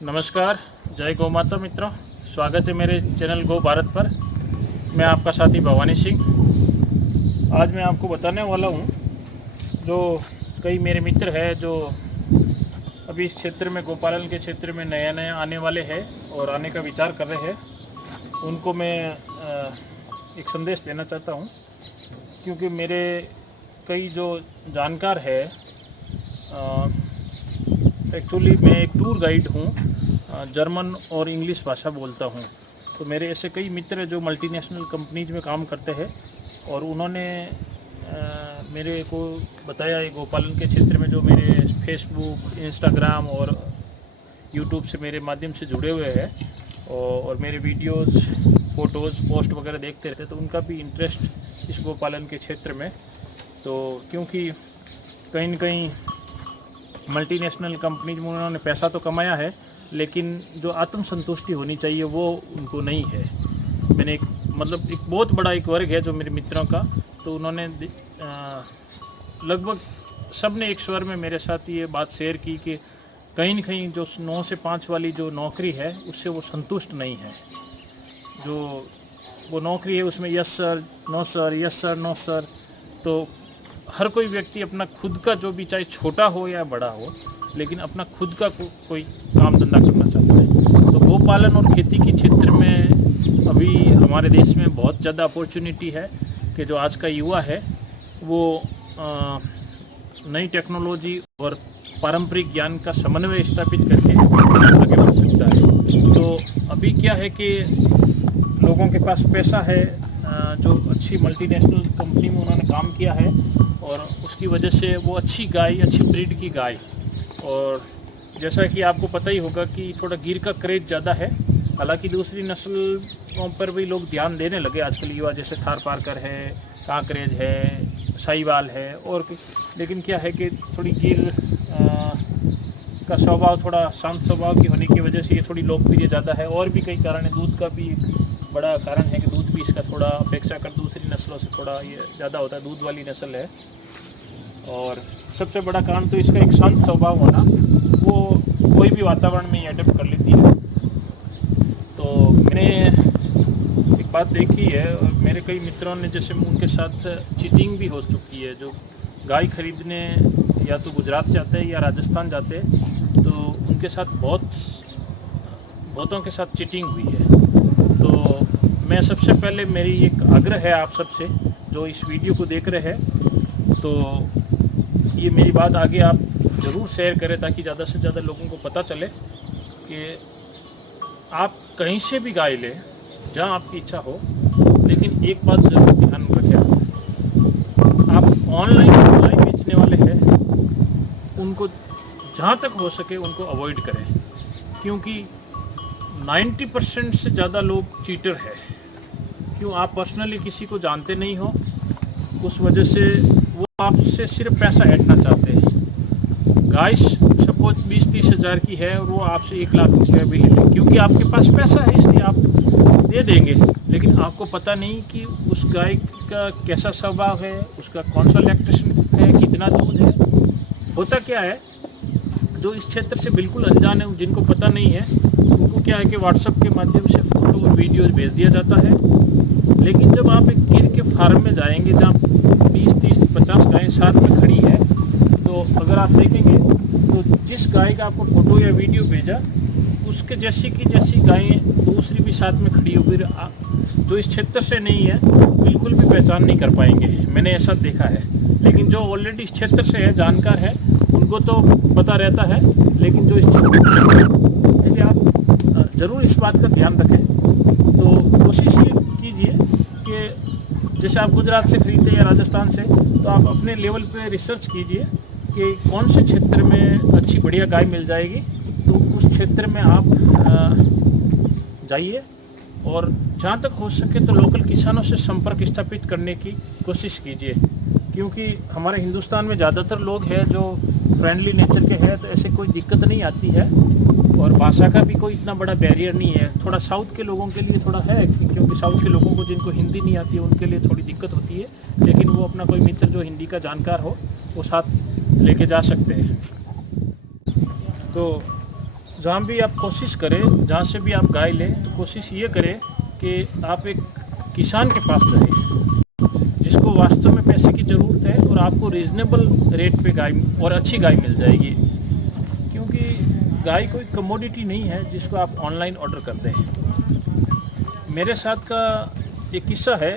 नमस्कार, जय गौ माता मित्रों। स्वागत है मेरे चैनल गो भारत पर। मैं आपका साथी भवानी सिंह। आज मैं आपको बताने वाला हूँ, जो कई मेरे मित्र हैं जो अभी इस क्षेत्र में गोपालन के क्षेत्र में नया आने वाले हैं और आने का विचार कर रहे हैं, उनको मैं एक संदेश देना चाहता हूँ। क्योंकि मेरे कई जो जानकार है, एक्चुअली मैं एक टूर गाइड हूँ, जर्मन और इंग्लिश भाषा बोलता हूँ। तो मेरे ऐसे कई मित्र हैं जो मल्टीनेशनल कंपनीज में काम करते हैं और उन्होंने मेरे को बताया है गोपालन के क्षेत्र में जो मेरे फेसबुक, इंस्टाग्राम और यूट्यूब से मेरे माध्यम से जुड़े हुए हैं और मेरे वीडियोस, फ़ोटोज़, पोस्ट वगैरह देखते रहते, तो उनका भी इंटरेस्ट इस गोपालन के क्षेत्र में। तो क्योंकि कहीं न कहीं मल्टीनेशनल कंपनीज में उन्होंने पैसा तो कमाया है, लेकिन जो आत्मसंतुष्टि होनी चाहिए वो उनको नहीं है। मैंने एक बहुत बड़ा एक वर्ग है जो मेरे मित्रों का, तो उन्होंने लगभग सब ने एक स्वर में मेरे साथ ये बात शेयर की कि कहीं न कहीं जो 9 से 5 वाली जो नौकरी है उससे वो संतुष्ट नहीं है। जो वो नौकरी है उसमें yes sir, no sir, yes sir, no sir. तो हर कोई व्यक्ति अपना खुद का, जो भी चाहे छोटा हो या बड़ा हो, लेकिन अपना खुद का कोई काम धंधा करना चाहता है। तो गोपालन और खेती के क्षेत्र में अभी हमारे देश में बहुत ज़्यादा अपॉर्चुनिटी है कि जो आज का युवा है वो नई टेक्नोलॉजी और पारंपरिक ज्ञान का समन्वय स्थापित करके आगे बढ़ सकता है। तो अभी क्या है कि लोगों के पास पैसा है, जो अच्छी मल्टीनेशनल कंपनी में उन्होंने काम किया है और उसकी वजह से वो अच्छी गाय, अच्छी ब्रीड की गाय, और जैसा कि आपको पता ही होगा कि थोड़ा गिर का क्रेज ज़्यादा है। हालांकि दूसरी नस्लों पर भी लोग ध्यान देने लगे आजकल युवा, जैसे थार पारकर है, कांकरेज है, साहिवाल है, और लेकिन क्या है कि थोड़ी गिर का स्वभाव थोड़ा शांत स्वभाव की होने की वजह से ये थोड़ी लोकप्रिय ज़्यादा है। और भी कई कारण है, दूध का भी बड़ा कारण है कि दूध भी इसका थोड़ा अपेक्षाकृत दूसरी नस्लों से थोड़ा ये ज़्यादा होता है, दूध वाली नस्ल है। और सबसे बड़ा कारण तो इसका एक शांत स्वभाव होना, वो कोई भी वातावरण में अडेप्ट कर लेती है। तो मैंने एक बात देखी है, और मेरे कई मित्रों ने, जैसे उनके साथ चीटिंग भी हो चुकी है। जो गाय खरीदने या तो गुजरात जाते हैं या राजस्थान जाते हैं, तो उनके साथ बहुतों के साथ चीटिंग हुई है। तो मैं सबसे पहले, मेरी एक आग्रह है आप सबसे जो इस वीडियो को देख रहे हैं, तो ये मेरी बात आगे आप ज़रूर शेयर करें ताकि ज़्यादा से ज़्यादा लोगों को पता चले कि आप कहीं से भी गाय लें, जहाँ आपकी इच्छा हो, लेकिन एक बात ज़रूर ध्यान रखें, आप ऑनलाइन गाय बेचने वाले हैं उनको जहाँ तक हो सके उनको अवॉइड करें। क्योंकि 90% से ज़्यादा लोग चीटर है। क्यों? आप पर्सनली किसी को जानते नहीं हो, उस वजह से वो आपसे सिर्फ पैसा ऐंठना चाहते हैं। गाय सपोज 20-30 हज़ार की है और वो आपसे 1 लाख रुपये भी ले लें, क्योंकि आपके पास पैसा है इसलिए आप दे देंगे। लेकिन आपको पता नहीं कि उस गाय का कैसा स्वभाव है, उसका कौन सा लैक्टेशन है, कितना दूध है। होता क्या है, जो इस क्षेत्र से बिल्कुल अनजान है, जिनको पता नहीं है, उनको क्या है कि व्हाट्सएप के माध्यम से फ़ोटो और वीडियोज़ भेज दिया जाता है। लेकिन जब आप एक गिर के फार्म में जाएंगे जहाँ 20, 30, 50 गायें साथ में खड़ी है, तो अगर आप देखेंगे तो जिस गाय का आपको फ़ोटो या वीडियो भेजा, उसके जैसी की जैसी गायें दूसरी भी साथ में खड़ी होगी। जो इस क्षेत्र से नहीं है बिल्कुल भी पहचान नहीं कर पाएंगे, मैंने ऐसा देखा है। लेकिन जो ऑलरेडी इस क्षेत्र से है, जानकार है, उनको तो पता रहता है। लेकिन जो इस इसलिए आप ज़रूर इस बात का ध्यान रखें। तो कोशिश ये कीजिए कि जैसे आप गुजरात से खरीदते हैं या राजस्थान से, तो आप अपने लेवल पे रिसर्च कीजिए कि कौन से क्षेत्र में अच्छी बढ़िया गाय मिल जाएगी। तो उस क्षेत्र में आप जाइए और जहाँ तक हो सके तो लोकल किसानों से संपर्क स्थापित करने की कोशिश कीजिए। क्योंकि हमारे हिंदुस्तान में ज़्यादातर लोग हैं जो फ्रेंडली नेचर के हैं, तो ऐसे कोई दिक्कत नहीं आती है। और भाषा का भी कोई इतना बड़ा बैरियर नहीं है। थोड़ा साउथ के लोगों के लिए थोड़ा है, क्योंकि साउथ के लोगों को जिनको हिंदी नहीं आती है उनके लिए थोड़ी दिक्कत होती है। लेकिन वो अपना कोई मित्र जो हिंदी का जानकार हो वो साथ लेके जा सकते हैं। तो जहाँ भी आप कोशिश करें, जहाँ से भी आप गाय लें, तो कोशिश ये करें कि आप एक किसान के पास जाएं जिसको वास्तव में पैसे की ज़रूरत है और आपको रीज़नेबल रेट पे गाय और अच्छी गाय मिल जाएगी। क्योंकि गाय कोई कमोडिटी नहीं है जिसको आप ऑनलाइन ऑर्डर कर दें। मेरे साथ का एक किस्सा है,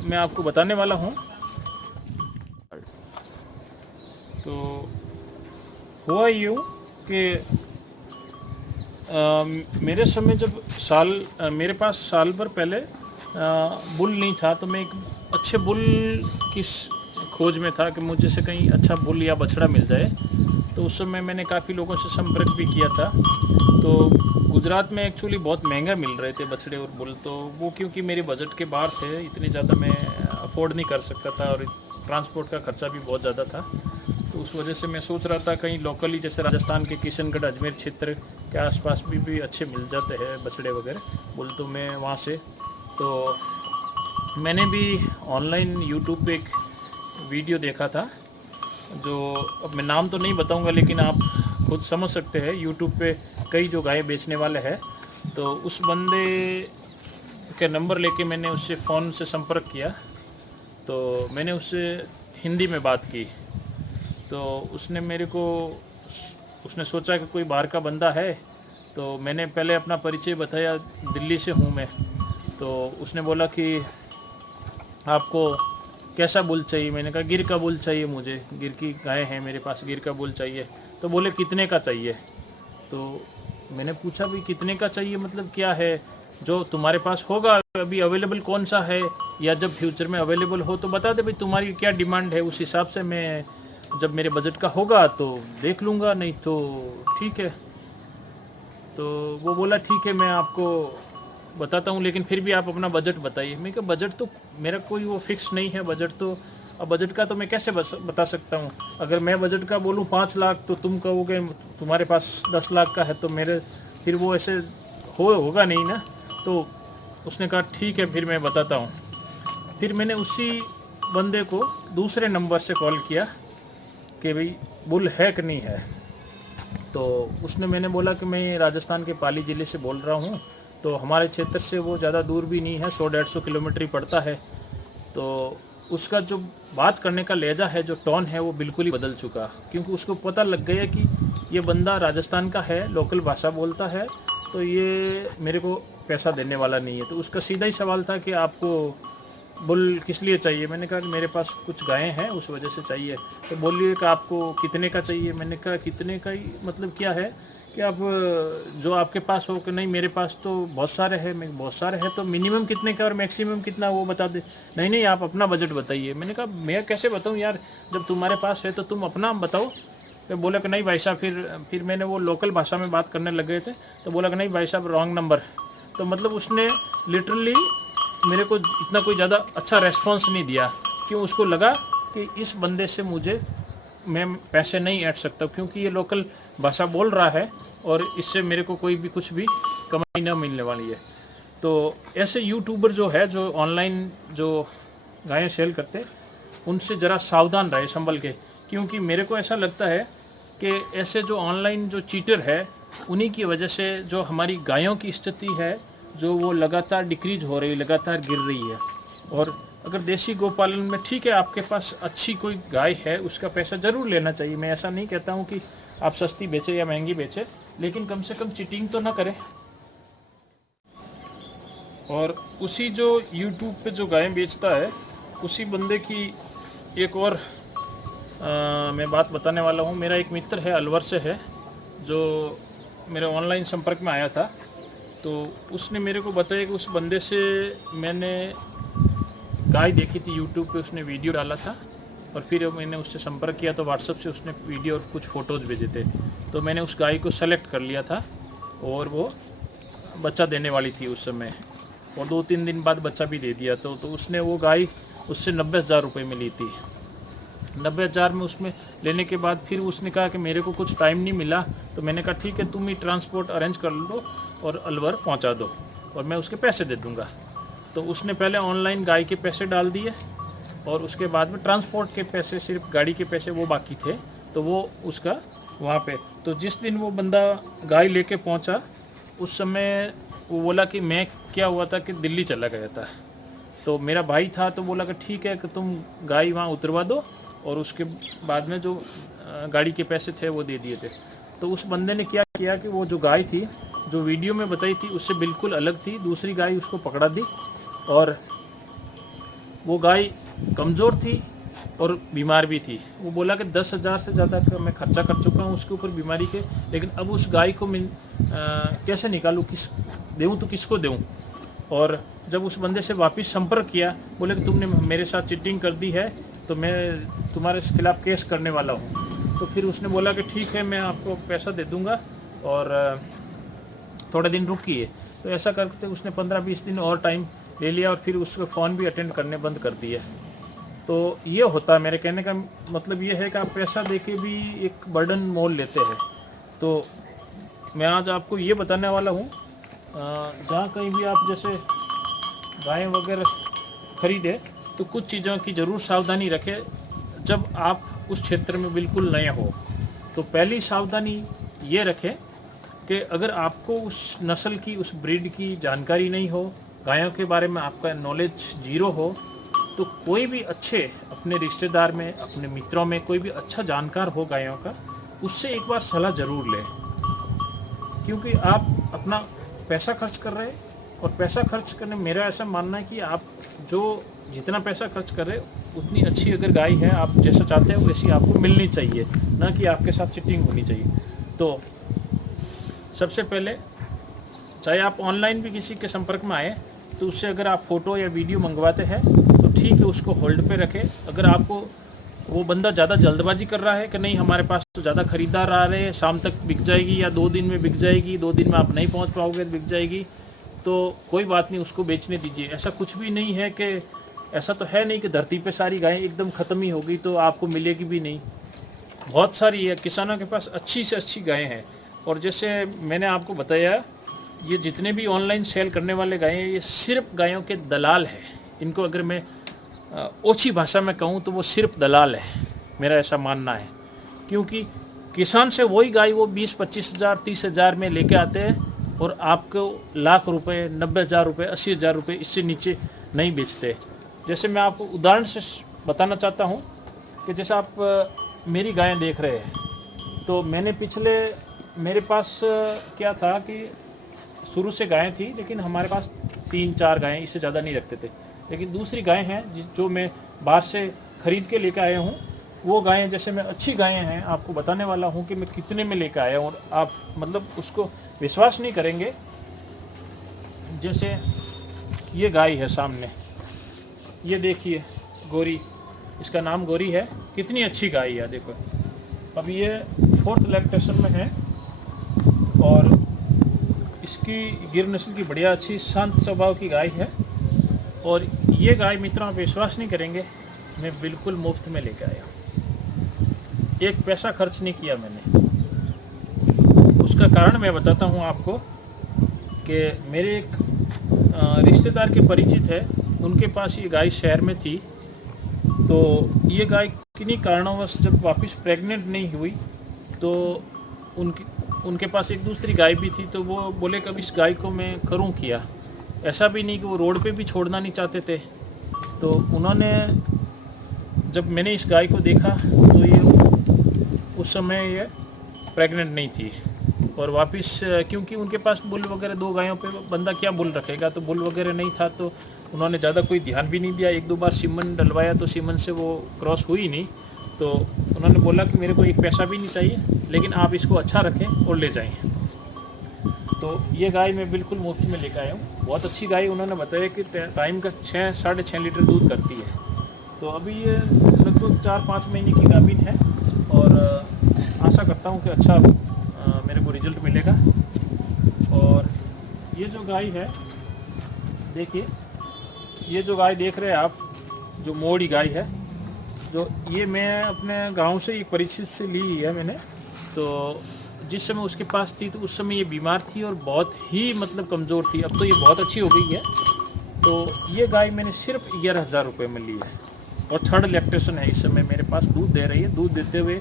मैं आपको बताने वाला हूँ। तो हुआ यूँ कि मेरे समय जब मेरे पास साल भर पहले बुल नहीं था, तो मैं एक अच्छे बुल की खोज में था कि मुझे से कहीं अच्छा बुल या बछड़ा मिल जाए। तो उस समय मैंने काफ़ी लोगों से संपर्क भी किया था। तो गुजरात में एक्चुअली बहुत महंगा मिल रहे थे बछड़े और बुल, तो वो क्योंकि मेरे बजट के बाहर थे, इतने ज़्यादा मैं अफोर्ड नहीं कर सकता था और ट्रांसपोर्ट का खर्चा भी बहुत ज़्यादा था। तो उस वजह से मैं सोच रहा था कहीं लोकली जैसे राजस्थान के किशनगढ़ अजमेर क्षेत्र के आसपास भी अच्छे मिल जाते हैं बछड़े वगैरह बुल, तो मैं वहाँ से तो मैंने भी ऑनलाइन यूट्यूब पे एक वीडियो देखा था, जो अब मैं नाम तो नहीं बताऊंगा लेकिन आप खुद समझ सकते हैं। यूट्यूब पे कई जो गाय बेचने वाले हैं, तो उस बंदे के नंबर लेके मैंने उससे फ़ोन से संपर्क किया। तो मैंने उससे हिंदी में बात की, तो उसने मेरे को उसने सोचा कि कोई बाहर का बंदा है, तो मैंने पहले अपना परिचय बताया, दिल्ली से हूँ मैं। तो उसने बोला कि आपको कैसा बुल चाहिए? मैंने कहा गिर का बुल चाहिए, मुझे गिर की गाय है मेरे पास, गिर का बुल चाहिए। तो बोले कितने का चाहिए? तो मैंने पूछा भी कितने का चाहिए मतलब क्या है, जो तुम्हारे पास होगा अभी अवेलेबल कौन सा है, या जब फ्यूचर में अवेलेबल हो तो बता दे भाई तुम्हारी क्या डिमांड है, उस हिसाब से मैं जब मेरे बजट का होगा तो देख लूँगा, नहीं तो ठीक है। तो वो बोला ठीक है मैं आपको बताता हूँ, लेकिन फिर भी आप अपना बजट बताइए। मैं कहा बजट तो मेरा कोई वो फिक्स नहीं है, बजट तो अब बजट का तो मैं कैसे बता सकता हूँ। अगर मैं बजट का बोलूँ 5 लाख तो तुम कहोगे तुम्हारे पास 10 लाख का है, तो मेरे फिर वो ऐसे होगा नहीं ना। तो उसने कहा ठीक है फिर मैं बताता हूँ। फिर मैंने उसी बंदे को दूसरे नंबर से कॉल किया कि भाई बुल है कि नहीं है। तो उसने मैंने बोला कि मैं राजस्थान के पाली ज़िले से बोल रहा हूँ, तो हमारे क्षेत्र से वो ज़्यादा दूर भी नहीं है, 100-150 किलोमीटर ही पड़ता है। तो उसका जो बात करने का लहजा है, जो टोन है, वो बिल्कुल ही बदल चुका, क्योंकि उसको पता लग गया कि ये बंदा राजस्थान का है, लोकल भाषा बोलता है, तो ये मेरे को पैसा देने वाला नहीं है। तो उसका सीधा ही सवाल था कि आपको बुल किस लिए चाहिए? मैंने कहा कि मेरे पास कुछ गायें हैं उस वजह से चाहिए। तो बोलिए कि आपको कितने का चाहिए? मैंने कहा कितने का ही मतलब क्या है कि आप जो आपके पास हो कि नहीं मेरे पास तो बहुत सारे हैं, मैं बहुत सारे हैं, तो मिनिमम कितने का और मैक्सिमम कितना वो बता दे। नहीं नहीं आप अपना बजट बताइए। मैंने कहा मैं कैसे बताऊँ यार, जब तुम्हारे पास है तो तुम अपना बताओ। तो बोला कि नहीं भाई साहब, फिर मैंने वो लोकल भाषा में बात करने लग गए थे, तो बोला कि नहीं भाई साहब रॉन्ग नंबर। तो मतलब उसने लिटरली मेरे को इतना कोई ज़्यादा अच्छा रेस्पॉन्स नहीं दिया, क्यों उसको लगा कि इस बंदे से मैं पैसे नहीं ऐड सकता, क्योंकि ये लोकल भाषा बोल रहा है और इससे मेरे को कोई भी कुछ भी कमाई ना मिलने वाली है। तो ऐसे यूट्यूबर जो है, जो ऑनलाइन जो गायें सेल करते, उनसे ज़रा सावधान रहे संभल के, क्योंकि मेरे को ऐसा लगता है कि ऐसे जो ऑनलाइन जो चीटर है, उन्हीं की वजह से जो हमारी गायों की स्थिति है, जो वो लगातार डिक्रीज हो रही, लगातार गिर रही है। और अगर देसी गोपालन में ठीक है, आपके पास अच्छी कोई गाय है, उसका पैसा ज़रूर लेना चाहिए। मैं ऐसा नहीं कहता हूँ कि आप सस्ती बेचें या महंगी बेचें, लेकिन कम से कम चीटिंग तो ना करें। और उसी जो यूट्यूब पे जो गायें बेचता है, उसी बंदे की एक और मैं बात बताने वाला हूँ। मेरा एक मित्र है, अलवर से है, जो मेरे ऑनलाइन संपर्क में आया था। तो उसने मेरे को बताया कि उस बंदे से मैंने गाय देखी थी यूट्यूब पे, उसने वीडियो डाला था, और फिर मैंने उससे संपर्क किया तो व्हाट्सएप से उसने वीडियो और कुछ फ़ोटोज़ भेजे थे। तो मैंने उस गाय को सेलेक्ट कर लिया था, और वो बच्चा देने वाली थी उस समय, और 2-3 दिन बाद बच्चा भी दे दिया। तो उसने वो गाय उससे 90,000 रुपये में ली थी। 90,000 में उसमें लेने के बाद फिर उसने कहा कि मेरे को कुछ टाइम नहीं मिला। तो मैंने कहा ठीक है, तुम ही ट्रांसपोर्ट अरेंज कर लो और अलवर पहुंचा दो और मैं उसके पैसे दे दूंगा। तो उसने पहले ऑनलाइन गाय के पैसे डाल दिए, और उसके बाद में ट्रांसपोर्ट के पैसे, सिर्फ गाड़ी के पैसे वो बाकी थे, तो वो उसका वहाँ पे। तो जिस दिन वो बंदा गाय लेके पहुँचा, उस समय वो बोला कि मैं क्या हुआ था कि दिल्ली चला गया था। तो मेरा भाई था तो बोला कि ठीक है कि तुम गाय वहाँ उतरवा दो, और उसके बाद में जो गाड़ी के पैसे थे वो दे दिए थे। तो उस बंदे ने क्या किया कि वो जो गाय थी, जो वीडियो में बताई थी उससे बिल्कुल अलग थी, दूसरी गाय उसको पकड़ा दी। और वो गाय कमज़ोर थी और बीमार भी थी। वो बोला कि 10,000 से ज़्यादा का मैं खर्चा कर चुका हूँ उसके ऊपर बीमारी के, लेकिन अब उस गाय को मैं कैसे निकालूँ, किस दूँ तो किसको दूँ। और जब उस बंदे से वापस संपर्क किया, बोले कि तुमने मेरे साथ चीटिंग कर दी है, तो मैं तुम्हारे खिलाफ़ केस करने वाला हूँ। तो फिर उसने बोला कि ठीक है, मैं आपको पैसा दे दूँगा और थोड़े दिन रुकिए। तो ऐसा करके उसने 15-20 दिन और टाइम ले लिया, और फिर उसको फ़ोन भी अटेंड करने बंद कर दिया। तो ये होता है, मेरे कहने का मतलब ये है कि आप पैसा देके भी एक बर्डन मोल लेते हैं। तो मैं आज आपको ये बताने वाला हूँ, जहाँ कहीं भी आप जैसे गाय वगैरह खरीदे तो कुछ चीज़ों की ज़रूर सावधानी रखें जब आप उस क्षेत्र में बिल्कुल नए हो। तो पहली सावधानी ये रखें कि अगर आपको उस नस्ल की, उस ब्रीड की जानकारी नहीं हो, गायों के बारे में आपका नॉलेज जीरो हो, तो कोई भी अच्छे अपने रिश्तेदार में, अपने मित्रों में कोई भी अच्छा जानकार हो गायों का, उससे एक बार सलाह ज़रूर लें। क्योंकि आप अपना पैसा खर्च कर रहे हैं, और पैसा खर्च करने मेरा ऐसा मानना है कि आप जो जितना पैसा खर्च कर रहे हैं उतनी अच्छी अगर गाय है, आप जैसा चाहते हो वैसी आपको मिलनी चाहिए, ना कि आपके साथ चीटिंग होनी चाहिए। तो सबसे पहले, चाहे आप ऑनलाइन भी किसी के संपर्क में आए, तो उससे अगर आप फ़ोटो या वीडियो मंगवाते हैं तो ठीक है, उसको होल्ड पे रखें। अगर आपको वो बंदा ज़्यादा जल्दबाजी कर रहा है कि नहीं हमारे पास तो ज़्यादा ख़रीदार आ रहे हैं, शाम तक बिक जाएगी या 2 दिन में बिक जाएगी, 2 दिन में आप नहीं पहुंच पाओगे तो बिक जाएगी, तो कोई बात नहीं, उसको बेचने दीजिए। ऐसा कुछ भी नहीं है कि, ऐसा तो है नहीं कि धरती पे सारी गायें एकदम ख़त्म ही होगी तो आपको मिलेगी भी नहीं। बहुत सारी है, किसानों के पास अच्छी से अच्छी गायें हैं। और जैसे मैंने आपको बताया, ये जितने भी ऑनलाइन सेल करने वाले गायें हैं, ये सिर्फ गायों के दलाल हैं। इनको अगर मैं ओछी भाषा में कहूँ तो वो सिर्फ दलाल है, मेरा ऐसा मानना है। क्योंकि किसान से वही गाय वो 20-25 हज़ार 30 हज़ार में लेके आते हैं, और आपको लाख रुपए, 90,000 रुपये, 80,000 रुपये इससे नीचे नहीं बेचते। जैसे मैं आपको उदाहरण से बताना चाहता हूँ कि जैसे आप मेरी गायें देख रहे हैं, तो मैंने मेरे पास क्या था कि शुरू से गायें थी, लेकिन हमारे पास 3-4 गायें, इससे ज़्यादा नहीं रखते थे। लेकिन दूसरी गायें हैं जो मैं बाहर से ख़रीद के लेकर आया हूँ, वो गायें, जैसे मैं अच्छी गायें हैं आपको बताने वाला हूँ कि मैं कितने में लेकर आया हूँ, और आप मतलब उसको विश्वास नहीं करेंगे। जैसे ये गाय है सामने, ये देखिए गोरी, इसका नाम गोरी है, कितनी अच्छी गाय है, देखो। अब ये 4th लैक्टेशन में है, और इसकी गिर नस्ल की बढ़िया अच्छी शांत स्वभाव की गाय है। और ये गाय मित्रों, आप विश्वास नहीं करेंगे, मैं बिल्कुल मुफ्त में लेकर आया, एक पैसा खर्च नहीं किया मैंने। उसका कारण मैं बताता हूँ आपको कि मेरे एक रिश्तेदार के परिचित है, उनके पास ये गाय शहर में थी। तो ये गाय किन्हीं कारणवश जब वापस प्रेग्नेंट नहीं हुई, तो उनके पास एक दूसरी गाय भी थी। तो वो बोले कब इस गाय को मैं करूं किया। ऐसा भी नहीं कि वो रोड पे भी छोड़ना नहीं चाहते थे। तो उन्होंने, जब मैंने इस गाय को देखा तो ये उस समय ये प्रेग्नेंट नहीं थी, और वापस क्योंकि उनके पास बुल वगैरह 2 गायों पे बंदा क्या बुल रखेगा, तो बुल वगैरह नहीं था, तो उन्होंने ज़्यादा कोई ध्यान भी नहीं दिया। 1-2 बार सीमन डलवाया तो सीमन से वो क्रॉस हुई नहीं। तो उन्होंने बोला कि मेरे को एक पैसा भी नहीं चाहिए, लेकिन आप इसको अच्छा रखें और ले जाएं। तो ये गाय मैं बिल्कुल मुफ्त में लेकर आया हूँ, बहुत अच्छी गाय। उन्होंने बताया कि टाइम का 6-6.5 लीटर दूध करती है। तो अभी ये लगभग 4-5 महीने की गाभिन है, और आशा करता हूँ कि अच्छा मेरे को रिजल्ट मिलेगा। और ये जो गाय है, देखिए, ये जो गाय देख रहे हैं आप, जो मोड़ी गाय है, जो ये मैं अपने गांव से एक परिचित से ली है मैंने। तो जिस समय उसके पास थी तो उस समय ये बीमार थी और बहुत ही मतलब कमज़ोर थी। अब तो ये बहुत अच्छी हो गई है। तो ये गाय मैंने सिर्फ 11,000 रुपये में ली है, और 3rd लैक्टेशन है इस समय मेरे पास, दूध दे रही है। दूध देते हुए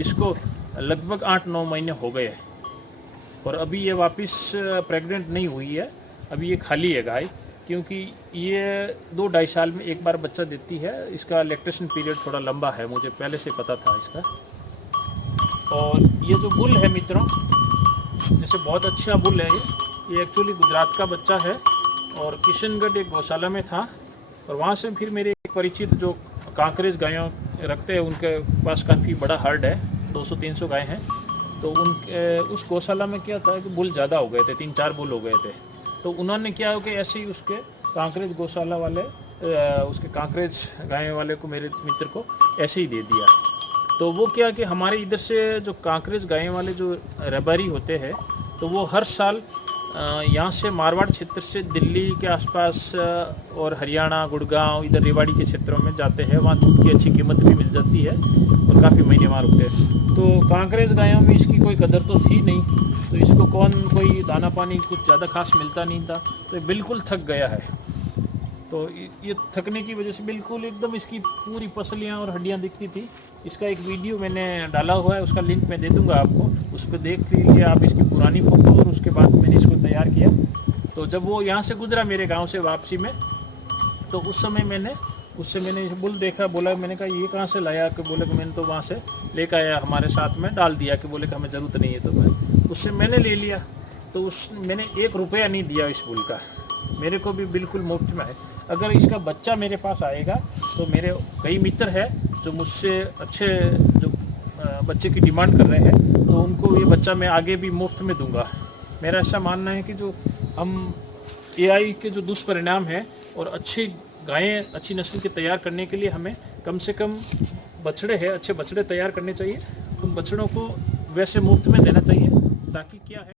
इसको लगभग 8-9 महीने हो गए हैं और अभी ये वापस प्रेग्नेंट नहीं हुई है, अभी ये खाली है गाय, क्योंकि ये 2-2.5 साल में एक बार बच्चा देती है। इसका लैक्टेशन पीरियड थोड़ा लंबा है, मुझे पहले से पता था इसका। और ये जो बुल है मित्रों, जैसे बहुत अच्छा बुल है ये एक्चुअली गुजरात का बच्चा है और किशनगढ़ एक गौशाला में था और वहाँ से फिर मेरे एक परिचित जो कांकरेज गायों रखते हैं, उनके पास काफ़ी बड़ा हर्ड है, 200-300 गाय हैं। तो उस गौशाला में क्या था कि बुल ज़्यादा हो गए थे, 3-4 बुल हो गए थे। तो उन्होंने क्या हो कि ऐसे ही उसके कांकरेज गौशाला वाले उसके कांकरेज गाय वाले को, मेरे मित्र को ऐसे ही दे दिया। तो वो क्या कि हमारे इधर से जो कांकरेज गाय वाले जो रबारी होते हैं, तो वो हर साल यहाँ से मारवाड़ क्षेत्र से दिल्ली के आसपास और हरियाणा, गुड़गांव, इधर रेवाड़ी के क्षेत्रों में जाते हैं। वहाँ दूध की अच्छी कीमत भी मिल जाती है और काफ़ी महीने वहाँ रुकते हैं। तो कांकरेज गायों में इसकी कोई कदर तो थी नहीं, तो इसको कोई दाना पानी कुछ ज़्यादा खास मिलता नहीं था, तो ये बिल्कुल थक गया है। तो ये थकने की वजह से बिल्कुल एकदम इसकी पूरी पसलियाँ और हड्डियाँ दिखती थी। इसका एक वीडियो मैंने डाला हुआ है, उसका लिंक मैं दे दूंगा आपको, उस पर देख लीजिए आप इसकी पुरानी फोटो। और उसके बाद मैंने इसको तैयार किया। तो जब वो यहाँ से गुजरा मेरे गांव से वापसी में, तो उस समय मैंने बुल देखा, बोला, मैंने कहा ये कहाँ से लाया? कि बोले कि मैंने तो वहाँ से लेकर आया, हमारे साथ में डाल दिया, कि बोले कि हमें ज़रूरत नहीं है। तो मैं उससे मैंने ले लिया। तो मैंने 1 रुपया नहीं दिया इस बुल का, मेरे को भी बिल्कुल मुफ्त में है। अगर इसका बच्चा मेरे पास आएगा तो मेरे कई मित्र हैं जो मुझसे अच्छे जो बच्चे की डिमांड कर रहे हैं, तो उनको ये बच्चा मैं आगे भी मुफ्त में दूंगा। मेरा ऐसा मानना है कि जो हम एआई के जो दुष्परिणाम हैं, और अच्छी गायें, अच्छी नस्ल के तैयार करने के लिए हमें कम से कम बछड़े हैं, अच्छे बछड़े तैयार करने चाहिए। उन बछड़ों को वैसे मुफ्त में देना चाहिए, ताकि क्या है